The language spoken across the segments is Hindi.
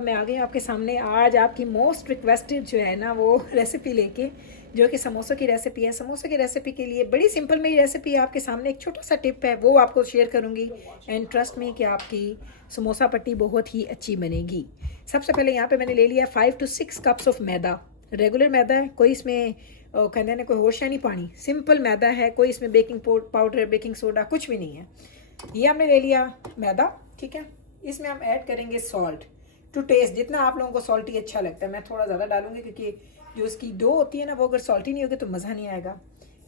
अब मैं आ गई आपके सामने आज आपकी मोस्ट रिक्वेस्टेड जो है ना वो रेसिपी लेके, जो कि समोसों की रेसिपी है। समोसों की रेसिपी के लिए बड़ी सिंपल मेरी रेसिपी है, आपके सामने एक छोटा सा टिप है वो आपको शेयर करूंगी। एंड ट्रस्ट में कि आपकी समोसा पट्टी बहुत ही अच्छी बनेगी। सबसे पहले यहाँ पे मैंने ले लिया 5 to 6 कप्स ऑफ मैदा। रेगुलर मैदा है, कोई इसमें कहते हैं कोई होश नहीं पानी, सिंपल मैदा है, कोई इसमें बेकिंग पाउडर बेकिंग सोडा कुछ भी नहीं है। ये हमने ले लिया मैदा, ठीक है। इसमें हम ऐड करेंगे सॉल्ट टू टेस्ट, जितना आप लोगों को सॉल्टी अच्छा लगता है। मैं थोड़ा ज़्यादा डालूंगी क्योंकि जो इसकी डो होती है ना वो अगर सॉल्टी नहीं होगी तो मज़ा नहीं आएगा।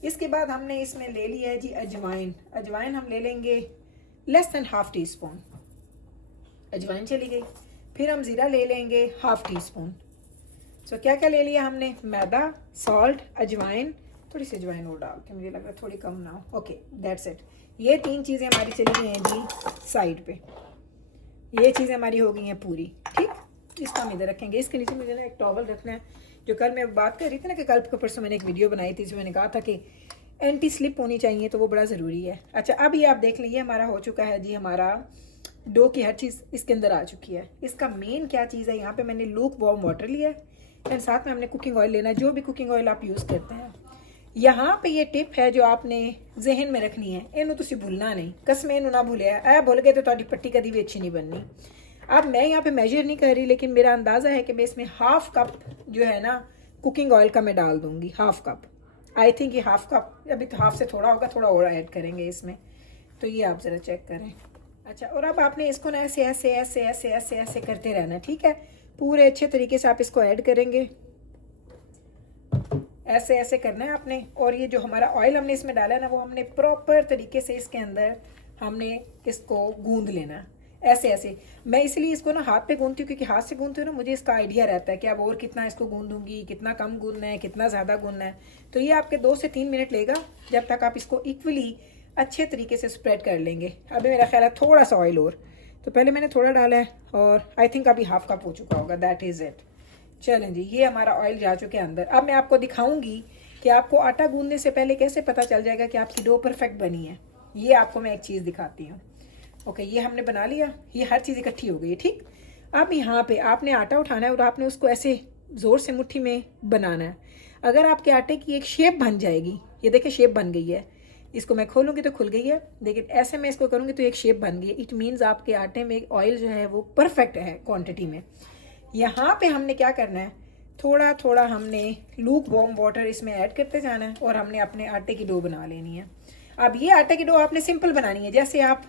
इसके बाद हमने इसमें ले लिया है जी अजवाइन। अजवाइन हम ले लेंगे less than half tea spoon, अजवाइन चली गई। फिर हम ज़ीरा ले लेंगे हाफ टी स्पून। सो क्या क्या ले लिया हमने, मैदा, सॉल्ट, अजवाइन, थोड़ी सी अजवाइन और डाल के, मुझे लग रहा है थोड़ी कम ना हो। Okay that's it. ये 3 चीज़ें हमारी चली गई हैं जी साइड पे। ये चीज़ें हमारी हो गई हैं पूरी, ठीक। इसको हम इधर रखेंगे। इसके नीचे मुझे ना एक टॉवल रखना है। जो कल मैं बात कर रही थी ना कि कल को परसों मैंने एक वीडियो बनाई थी जिसमें मैंने कहा था कि एंटी स्लिप होनी चाहिए, तो वो बड़ा ज़रूरी है। अच्छा अब ये आप देख लीजिए हमारा हो चुका है जी, हमारा डो की हर चीज़ इसके अंदर आ चुकी है। इसका मेन क्या चीज़ है, यहाँ पे मैंने लूक वार्म वाटर लिया है एंड साथ में हमने कुकिंग ऑयल लेना है, जो भी कुकिंग ऑयल आप यूज़ करते हैं। यहाँ पे ये टिप है जो आपने जहन में रखनी है, इनू तुसी भूलना नहीं, कसमें इनू ना भूलिया ऐ भूल गए तो ਤੁਹਾਡੀ पट्टी कभी भी अच्छी नहीं बननी। अब मैं यहाँ पे मेजर नहीं कर रही, लेकिन मेरा अंदाज़ा है कि मैं इसमें हाफ कप जो है ना कुकिंग ऑयल का मैं डाल दूँगी, हाफ कप। आई थिंक ये हाफ कप, अभी तो हाफ से थोड़ा होगा, थोड़ा और ऐड करेंगे इसमें, तो ये आप ज़रा चेक करें। अच्छा, और अब आपने इसको ना ऐसे ऐसे ऐसे ऐसे ऐसे ऐसे करते रहना, ठीक है। पूरे अच्छे तरीके से आप इसको ऐड करेंगे, ऐसे ऐसे करना है आपने। और ये जो हमारा ऑयल हमने इसमें डाला है ना, वो हमने प्रॉपर तरीके से इसके अंदर हमने इसको गूंद लेना है, ऐसे ऐसे। मैं इसलिए इसको ना हाथ पे गूंदती हूँ क्योंकि हाथ से गूंदती हूँ ना मुझे इसका आइडिया रहता है कि अब और कितना इसको गूंदूंगी, कितना कम गूंदना है, कितना ज़्यादा गूंदना है। तो ये आपके 2 से 3 मिनट लेगा जब तक आप इसको इक्वली अच्छे तरीके से स्प्रेड कर लेंगे। अभी मेरा ख्याल है थोड़ा सा ऑयल और, तो पहले मैंने थोड़ा डाला है और आई थिंक अभी हाफ कप हो चुका होगा, दैट इज़ इट। चलें जी, ये हमारा ऑयल जा चुके हैं अंदर। अब मैं आपको दिखाऊंगी कि आपको आटा गूंदने से पहले कैसे पता चल जाएगा कि आपकी डो परफेक्ट बनी है। ये आपको मैं एक चीज़ दिखाती हूँ। ओके, ये हमने बना लिया, ये हर चीज़ इकट्ठी हो गई, ठीक। अब यहाँ पे आपने आटा उठाना है और आपने उसको ऐसे ज़ोर से मुट्ठी में बनाना है। अगर आपके आटे की एक शेप बन जाएगी, ये देखिए शेप बन गई है, इसको मैं खोलूँगी तो खुल गई है, लेकिन ऐसे मैं इसको करूँगी तो एक शेप बन गई है। इट मीन्स आपके आटे में ऑयल जो है वो परफेक्ट है क्वान्टिटी में। यहाँ पे हमने क्या करना है, थोड़ा थोड़ा हमने लूक वार्म वाटर इसमें ऐड करते जाना है और हमने अपने आटे की डो बना लेनी है। अब ये आटे की डो आपने सिंपल बनानी है, जैसे आप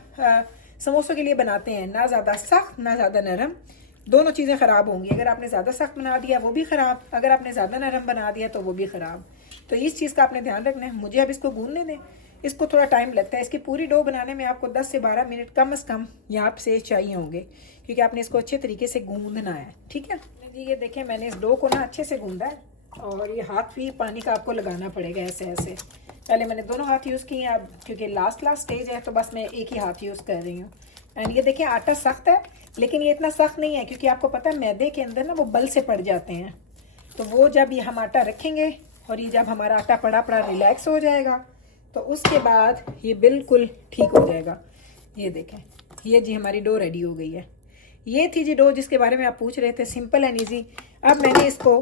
समोसों के लिए बनाते हैं, ना ज़्यादा सख्त ना ज़्यादा नरम। दोनों चीज़ें ख़राब होंगी, अगर आपने ज़्यादा सख्त बना दिया वो भी ख़राब, अगर आपने ज़्यादा नरम बना दिया तो वो भी ख़राब। तो इस चीज़ का आपने ध्यान रखना है। मुझे अब इसको गूंदने दें, इसको थोड़ा टाइम लगता है। इसकी पूरी डो बनाने में आपको 10 से 12 मिनट कम से कम यहाँ से चाहिए होंगे, क्योंकि आपने इसको अच्छे तरीके से गूंदना है, ठीक है जी। ये देखें मैंने इस डो को ना अच्छे से गूंदा है और ये हाथ भी पानी का आपको लगाना पड़ेगा ऐसे ऐसे। पहले मैंने दोनों हाथ यूज़ किए हैं, अब क्योंकि लास्ट स्टेज है तो बस मैं एक ही हाथ यूज़ कर रही हूँ। एंड ये देखिए आटा सख्त है, लेकिन ये इतना सख्त नहीं है क्योंकि आपको पता है मैदे के अंदर ना वो बल से पड़ जाते हैं। तो वो जब ये हम आटा रखेंगे और ये जब हमारा आटा पड़ा पड़ा रिलैक्स हो जाएगा तो उसके बाद ये बिल्कुल ठीक हो जाएगा। ये देखें, ये जी हमारी डो रेडी हो गई है। ये थी जी डो जिसके बारे में आप पूछ रहे थे, सिंपल एंड ईजी। अब मैंने इसको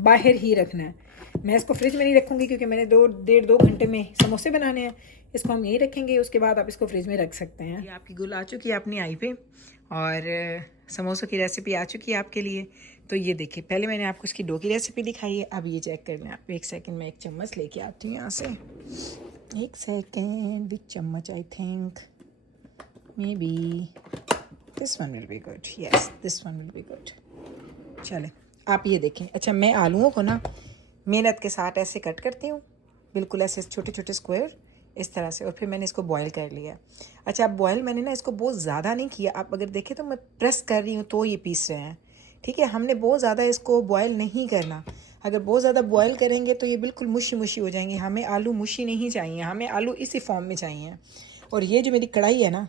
बाहर ही रखना है, मैं इसको फ्रिज में नहीं रखूँगी क्योंकि मैंने 2 घंटे में समोसे बनाने हैं। इसको हम यहीं रखेंगे, उसके बाद आप इसको फ्रिज में रख सकते हैं। ये आपकी गुल आ चुकी है अपनी आई पे और समोसों की रेसिपी आ चुकी है आपके लिए। तो ये देखिए, पहले मैंने आपको इसकी डो की रेसिपी दिखाई है, अब ये चेक करना है आप। एक सेकंड में एक चम्मच लेके आती हूँ यहाँ से, एक सेकंड विथ चम्मच। I think may be this one will be good, yes this one will be good. चले आप ये देखें। अच्छा, मैं आलूओं को ना मेहनत के साथ ऐसे कट करती हूँ, बिल्कुल ऐसे छोटे छोटे स्क्वायर इस तरह से, और फिर मैंने इसको बॉईल कर लिया। अच्छा, अब बॉईल मैंने ना इसको बहुत ज़्यादा नहीं किया, आप अगर देखें तो मैं प्रेस कर रही हूँ तो ये पीस रहे हैं, ठीक है। हमने बहुत ज़्यादा इसको बॉईल नहीं करना, अगर बहुत ज़्यादा बॉईल करेंगे तो ये बिल्कुल मुशी मुशी हो जाएंगे। हमें आलू मुशी नहीं चाहिए, हमें आलू इसी फॉर्म में चाहिए। और ये जो मेरी कढ़ाई है ना,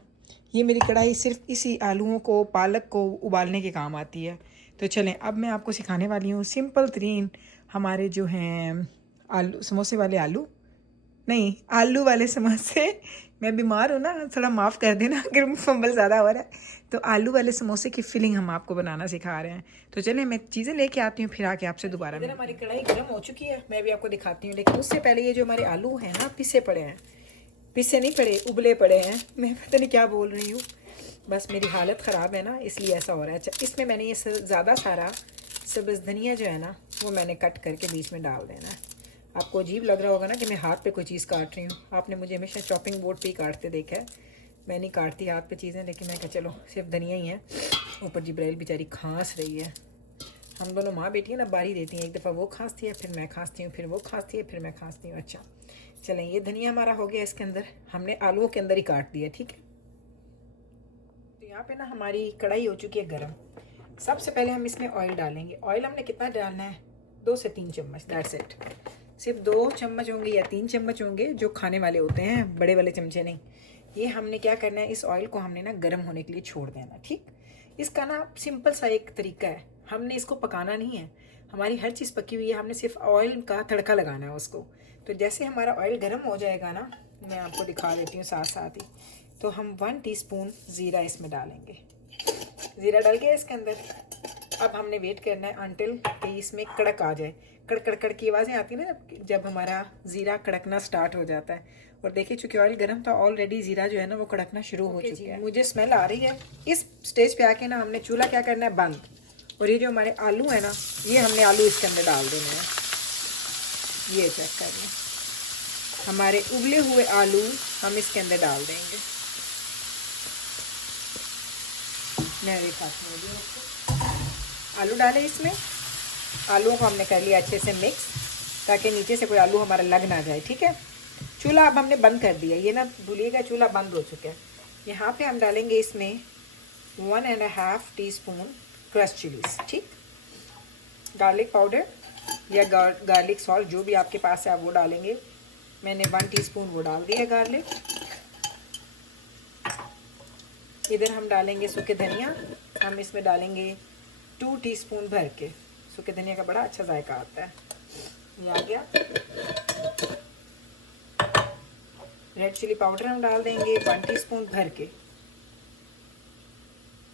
ये मेरी कढ़ाई सिर्फ इसी आलूओं को, पालक को उबालने के काम आती है। तो चलें, अब मैं आपको सिखाने वाली हूँ सिंपल तरीन हमारे जो हैं आलू, समोसे वाले आलू नहीं, आलू वाले समोसे। मैं बीमार हूँ ना, थोड़ा माफ़ कर देना अगर फंबल ज़्यादा हो रहा है। तो आलू वाले समोसे की फिलिंग हम आपको बनाना सिखा रहे हैं। तो चलिए मैं चीज़ें लेके आती हूँ, फिर आके आपसे दोबारा। इधर हमारी कढ़ाई गर्म हो चुकी है, मैं भी आपको दिखाती हूँ। लेकिन उससे पहले ये जो हमारे आलू हैं ना, पिसे पड़े हैं। पिसे नहीं पड़े, उबले पड़े हैं। मैं पता नहीं क्या बोल रही हूँ, बस मेरी हालत ख़राब है ना, इसलिए ऐसा हो रहा है। अच्छा, इसमें मैंने ये ज़्यादा सारा सब्ज़ धनिया जो है ना, वो मैंने कट करके बीच में डाल देना है। आपको अजीब लग रहा होगा ना कि मैं हाथ पे कोई चीज़ काट रही हूँ। आपने मुझे हमेशा चॉपिंग बोर्ड पे ही काटते देखा है, मैं नहीं काटती हाथ पे चीज़ें। लेकिन मैं कहा चलो सिर्फ धनिया ही है। ऊपर जिब्राइल बेचारी खांस रही है। हम दोनों माँ बेटी है ना, बारी देती हैं। एक दफ़ा वो खांसती है, फिर मैं खांसती हूँ, फिर वो खांसती है, फिर मैं खांसती हूँ। अच्छा चलें, ये धनिया हमारा हो गया। इसके अंदर हमने आलूओं के अंदर ही काट दिया, ठीक है। तो यहाँ पे ना हमारी कढ़ाई हो चुकी है गर्म। सबसे पहले हम इसमें ऑयल डालेंगे। ऑयल हमने कितना डालना है, 2 से 3 चम्मच, दैट्स इट। सिर्फ 2 चम्मच होंगे या 3 चम्मच होंगे, जो खाने वाले होते हैं, बड़े वाले चमचे नहीं। ये हमने क्या करना है, इस ऑयल को हमने ना गर्म होने के लिए छोड़ देना, ठीक। इसका ना सिंपल सा एक तरीका है, हमने इसको पकाना नहीं है। हमारी हर चीज़ पकी हुई है, हमने सिर्फ ऑयल का तड़का लगाना है उसको। तो जैसे हमारा ऑयल गर्म हो जाएगा ना, मैं आपको दिखा देती हूँ साथ साथ ही। तो हम 1 टीस्पून ज़ीरा इसमें डालेंगे। ज़ीरा डाल के इसके अंदर अब हमने वेट करना है अंटिल कि इसमें कड़क आ जाए। कड़कड़ की आवाज़ें आती है ना जब हमारा ज़ीरा कड़कना स्टार्ट हो जाता है। और देखिए चूँकि ऑयल गर्म था, ऑलरेडी ज़ीरा जो है ना वो कड़कना शुरू हो चुकी है। मुझे स्मेल आ रही है। इस स्टेज पे आके ना हमने चूल्हा क्या करना है, बंद। और ये जो हमारे आलू है ना, ये हमने आलू इसके अंदर डाल देने हैं। ये चेक कर लें, हमारे उबले हुए आलू हम इसके अंदर डाल देंगे। मैं भी खाती हूँ। आलू डाले इसमें। आलूओं को हमने कर लिया अच्छे से मिक्स, ताकि नीचे से कोई आलू हमारा लग ना जाए, ठीक है। चूल्हा अब हमने बंद कर दिया, ये ना भूलिएगा चूल्हा बंद हो चुका है। यहाँ पे हम डालेंगे इसमें 1.5 टीस्पून क्रश चिलीज, ठीक। गार्लिक पाउडर या गार्लिक सॉल्ट, जो भी आपके पास है आप वो डालेंगे। मैंने 1 टीस्पून वो डाल दिया गार्लिक। इधर हम डालेंगे सूखे धनिया। हम इसमें डालेंगे 2 टीस्पून भर के। सूखे धनिया का बड़ा अच्छा जायका आता है। ये आ गया। रेड चिली पाउडर हम डाल देंगे 1 टीस्पून भर के,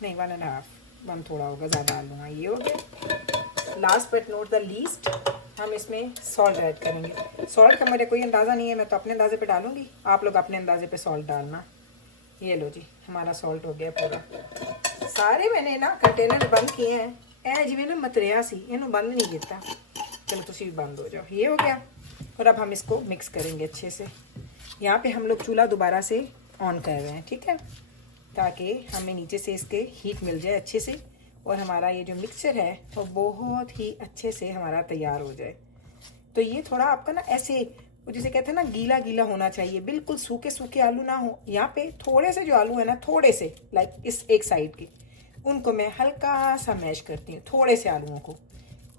नहीं 1.5 थोड़ा होगा, ज़्यादा डाल दूँगा। ये हो गया। Last but not the least, हम इसमें सॉल्ट ऐड करेंगे। सॉल्ट का मेरे कोई अंदाज़ा नहीं है, मैं तो अपने अंदाजे पे डालूँगी, आप लोग अपने अंदाजे पे सॉल्ट डालना। ये लो जी, हमारा सॉल्ट हो गया पूरा। सारे मैंने ना कंटेनर बंद किए हैं, ए जिमें ना मतरिया सी इन्हों बंद नहीं किया। चलो तुसी भी बंद हो जाओ। ये हो गया। और अब हम इसको मिक्स करेंगे अच्छे से। यहाँ पे हम लोग चूल्हा दोबारा से ऑन कर रहे हैं, ठीक है, ताकि हमें नीचे से इसके हीट मिल जाए अच्छे से, और हमारा ये जो मिक्सचर है वो बहुत ही अच्छे से हमारा तैयार हो जाए। तो ये थोड़ा आपका ना ऐसे, जिसे कहते हैं ना, गीला गीला होना चाहिए, बिल्कुल सूखे सूखे आलू ना हो। यहाँ पे थोड़े से जो आलू है ना, थोड़े से लाइक इस एक साइड के, उनको मैं हल्का सा मैश करती हूँ। थोड़े से आलूओं को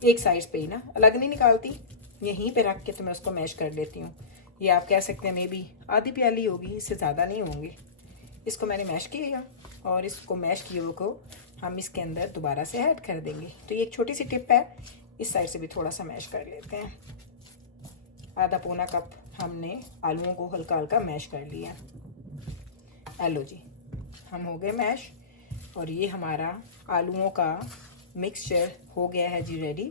एक साइड पे ही ना, अलग नहीं निकालती, यहीं पे रख के तो मैं उसको मैश कर लेती हूँ। ये आप कह सकते हैं मे बी आधी प्याली होगी, इससे ज़्यादा नहीं होंगे। इसको मैंने मैश किया, और इसको मैश किए हुए को हम इसके अंदर दोबारा से ऐड कर देंगे। तो ये एक छोटी सी टिप है, इस साइड से भी थोड़ा सा मैश कर लेते हैं। आधा पौना कप हमने आलूओं को हल्का हल्का मैश कर लिया। हेलो जी, हम हो गए मैश, और ये हमारा आलूओं का मिक्सचर हो गया है जी रेडी।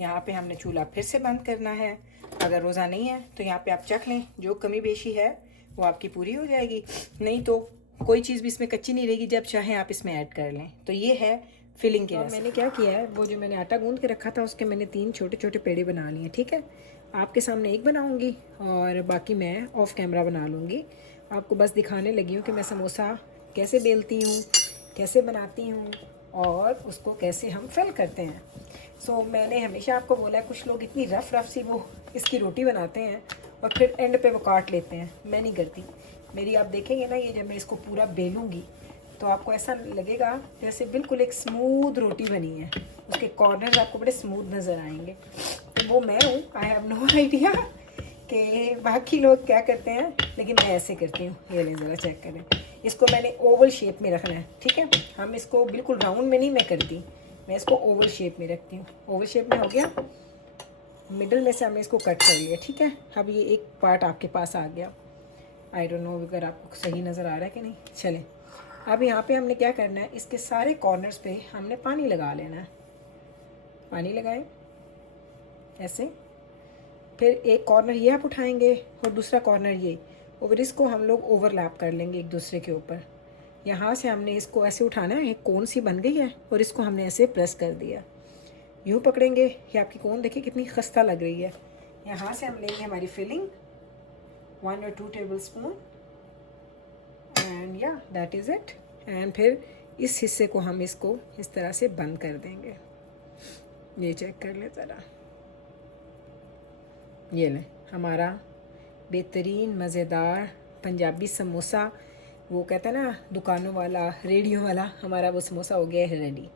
यहाँ पे हमने चूल्हा फिर से बंद करना है। अगर रोज़ा नहीं है तो यहाँ पे आप चख लें, जो कमी बेशी है वो आपकी पूरी हो जाएगी, नहीं तो कोई चीज़ भी इसमें कच्ची नहीं रहेगी, जब चाहें आप इसमें ऐड कर लें। तो ये है फिलिंग के। मैंने क्या किया है, वो जो मैंने आटा गूंद के रखा था उसके मैंने 3 छोटे छोटे पेड़े बना लिए, ठीक है। आपके सामने एक बनाऊंगी और बाकी मैं ऑफ कैमरा बना लूँगी। आपको बस दिखाने लगी हूँ कि मैं समोसा कैसे बेलती हूँ, कैसे बनाती हूँ, और उसको कैसे हम फिल करते हैं। सो मैंने हमेशा आपको बोला है, कुछ लोग इतनी रफ़ सी वो इसकी रोटी बनाते हैं और फिर एंड पे वो काट लेते हैं। मैं नहीं करती। मेरी आप देखेंगे ना, ये जब मैं इसको पूरा बेलूँगी तो आपको ऐसा लगेगा जैसे बिल्कुल एक स्मूथ रोटी बनी है। उसके कॉर्नर्स आपको बड़े स्मूथ नज़र आएंगे। तो वो मैं हूँ, आई हैव नो आइडिया कि बाकी लोग क्या करते हैं, लेकिन मैं ऐसे करती हूँ। ये लें ज़रा चेक करें। इसको मैंने ओवल शेप में रखना है, ठीक है। हम इसको बिल्कुल राउंड में नहीं मैं करती, मैं इसको ओवल शेप में रखती हूँ। ओवल शेप में हो गया। मिडल में से हमने इसको कट कर लिया, ठीक है। अब ये एक पार्ट आपके पास आ गया, आई डोंट नो अगर आपको सही नज़र आ रहा है कि नहीं। चलें, अब यहाँ पे हमने क्या करना है, इसके सारे कॉर्नर्स पे हमने पानी लगा लेना है। पानी लगाएं ऐसे, फिर एक कॉर्नर ये आप उठाएंगे और दूसरा कॉर्नर ये, और इसको हम लोग ओवरलैप कर लेंगे एक दूसरे के ऊपर। यहाँ से हमने इसको ऐसे उठाना है, एक कोन सी बन गई है, और इसको हमने ऐसे प्रेस कर दिया। यूँ पकड़ेंगे, ये आपकी कोन देखिए कितनी खस्ता लग रही है। यहाँ से हम लेंगे हमारी फिलिंग 1 or 2 tablespoon एंड या दैट इज़ इट। एंड फिर इस हिस्से को हम इसको इस तरह से बंद कर देंगे। ये चेक कर ले ज़रा, ये लें हमारा बेहतरीन मज़ेदार पंजाबी समोसा। वो कहता है ना दुकानों वाला, रेडियो वाला, हमारा वो समोसा हो गया है रेडी।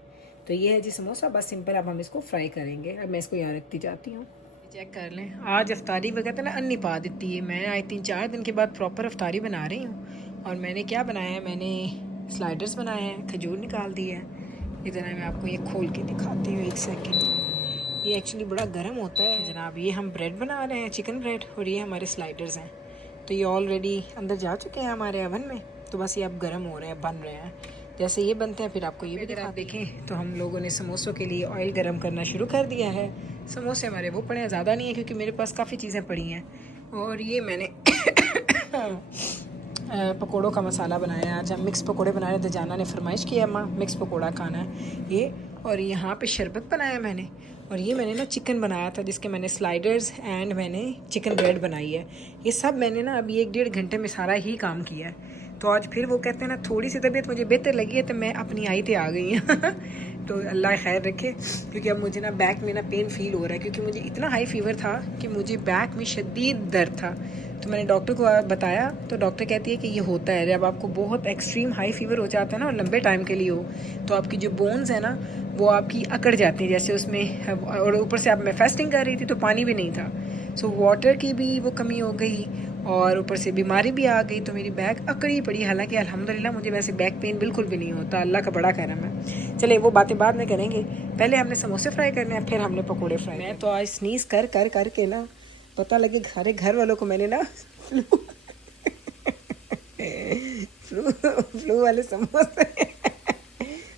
तो ये है जी समोसा, बस सिंपल। अब हम इसको फ्राई करेंगे। अब मैं इसको यहाँ रखती जाती हूँ। चेक कर लें, आज अफ्तारी वगैरह ना अन्नी पा देती है। मैं आज 3-4 दिन के बाद प्रॉपर अफ्तारी बना रही हूँ। और मैंने क्या बनाया है, मैंने स्लाइडर्स बनाए हैं, खजूर निकाल दी है। इधर मैं आपको ये खोल के दिखाती हूँ, 1 सेकेंड। ये एक्चुअली बड़ा गर्म होता है जनाब। ये हम ब्रेड बना रहे हैं, चिकन ब्रेड, और ये हमारे स्लाइडर्स हैं। तो ये ऑलरेडी अंदर जा चुके हैं हमारे ओवन में, तो बस ये अब गर्म हो रहे हैं, बन रहे हैं। जैसे ये बनते हैं फिर आपको ये भी अगर आप देखें तो हम लोगों ने समोसों के लिए ऑयल गर्म करना शुरू कर दिया है। समोसे हमारे वो पड़े हैं, ज़्यादा नहीं है क्योंकि मेरे पास काफ़ी चीज़ें पड़ी हैं। और ये मैंने पकोड़ों का मसाला बनाया। आज हम मिक्स पकोड़े बना रहे थे, जाना ने फरमाइश किया अम्मा मिक्स पकोड़ा खाना है ये। और यहाँ पे शरबत बनाया मैंने, और ये मैंने ना चिकन बनाया था जिसके मैंने स्लाइडर्स एंड मैंने चिकन ब्रेड बनाई है। ये सब मैंने ना अभी 1-1.5 घंटे में सारा ही काम किया है। तो आज फिर वो कहते हैं ना थोड़ी सी तबीयत मुझे बेहतर लगी है, तो मैं अपनी आई पे आ गई हूँ। तो अल्लाह खैर रखे, क्योंकि अब मुझे ना बैक में ना पेन फील हो रहा है, क्योंकि मुझे इतना हाई फीवर था कि मुझे बैक में शदीद दर्द था। तो मैंने डॉक्टर को बताया, तो डॉक्टर कहती है कि ये होता है जब आपको बहुत एक्सट्रीम हाई फीवर हो जाता है ना और लंबे टाइम के लिए हो, तो आपकी जो बोन्स है ना वो आपकी अकड़ जाती हैं जैसे उसमें। और ऊपर से अब मैं फास्टिंग कर रही थी तो पानी भी नहीं था, सो वाटर की भी वो कमी हो गई, और ऊपर से बीमारी भी आ गई, तो मेरी बैक अकड़ी पड़ी। हालांकि अल्हम्दुलिल्लाह मुझे वैसे बैक पेन बिल्कुल भी नहीं होता, अल्लाह का बड़ा करम है। चले वो बातें बाद में करेंगे, पहले हमने समोसे फ्राई करने हैं, फिर हमने पकोड़े फ्राई। मैं तो आज स्नीज कर कर करके ना पता लगे सारे घर वालों को मैंने ना फ्लू वाले समोसे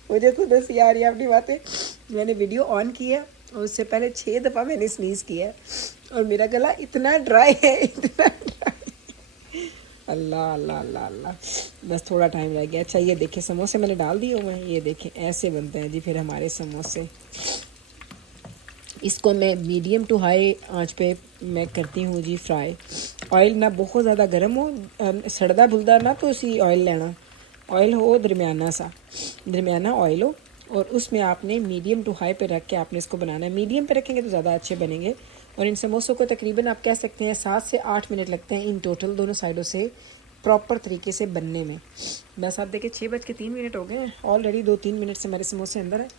मुझे खुद हंसी आ रही है अपनी बातें। मैंने वीडियो ऑन किया और उससे पहले 6 दफ़ा मैंने स्नीज किया और मेरा गला इतना ड्राई है, इतना ड्राई। अल्लाह अल्लाह अल्लाह अल्लाह, बस थोड़ा टाइम रह गया। अच्छा ये देखिए समोसे मैंने डाल दिए हुए हैं, ये देखें ऐसे बनते हैं जी फिर हमारे समोसे। इसको मैं मीडियम टू हाई आंच पे मैं करती हूँ जी फ्राई। ऑयल ना बहुत ज़्यादा गर्म हो, सड़दा भुलदा ना, तो उसी ऑयल लेना, ऑयल हो दरमियाना सा, दरमियाना ऑयल हो, और उसमें आपने मीडियम टू हाई पे रख के आपने इसको बनाना है। मीडियम पे रखेंगे तो ज़्यादा अच्छे बनेंगे। और इन समोसों को तकरीबन आप कह सकते हैं 7 से 8 मिनट लगते हैं इन टोटल, दोनों साइडों से प्रॉपर तरीके से बनने में। बस आप देखिए 6:03 हो गए हैं, ऑलरेडी 2-3 मिनट से हमारे समोसे अंदर हैं।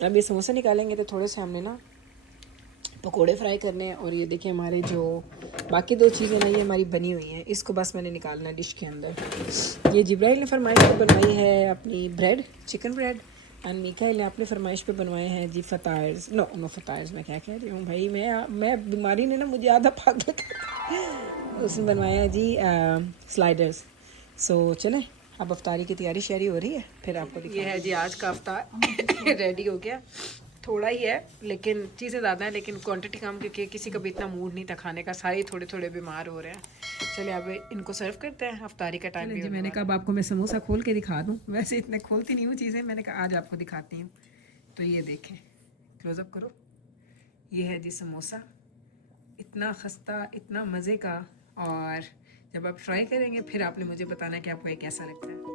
अब ये समोसा निकालेंगे तो थोड़े से हमने ना पकोड़े फ्राई करने हैं। और ये देखिए हमारे जो बाकी 2 चीज़ें ना ये हमारी बनी हुई हैं, इसको बस मैंने निकालना है डिश के अंदर। ये जिब्राइल ने फरमाइश पे बनवाई है अपनी bread, chicken bread, and Mikail ने अपने फरमाइश पे बनवाए हैं जी फतायर्स। नो फतायर्स मैं क्या कह रही हूँ भाई, मैं बीमारी ने ना मुझे आधा पागल कर उसने बनवाया है जी स्लाइडर्स। सो चलें अब अफ्तारी की तैयारी शैरी हो रही है, फिर आपको ये है जी आज का अफ्तार रेडी हो गया। थोड़ा ही है लेकिन चीज़ें ज़्यादा हैं, लेकिन क्वांटिटी कम, क्योंकि किसी का भी इतना मूड नहीं था खाने का, सारे थोड़े थोड़े बीमार हो रहे हैं। चलिए अब इनको सर्व करते हैं, अफ्तारी का टाइम भी जी। मैंने कहा अब आपको मैं समोसा खोल के दिखा दूँ, वैसे इतने खोलती नहीं हूँ चीज़ें, मैंने कहा आज आपको दिखाती हूँ। तो ये देखें, क्लोज़अप करो, ये है जी समोसा, इतना खस्ता, इतना मज़े का। और जब आप ट्राई करेंगे फिर आपने मुझे बताना कि आपको ये कैसा लगता है।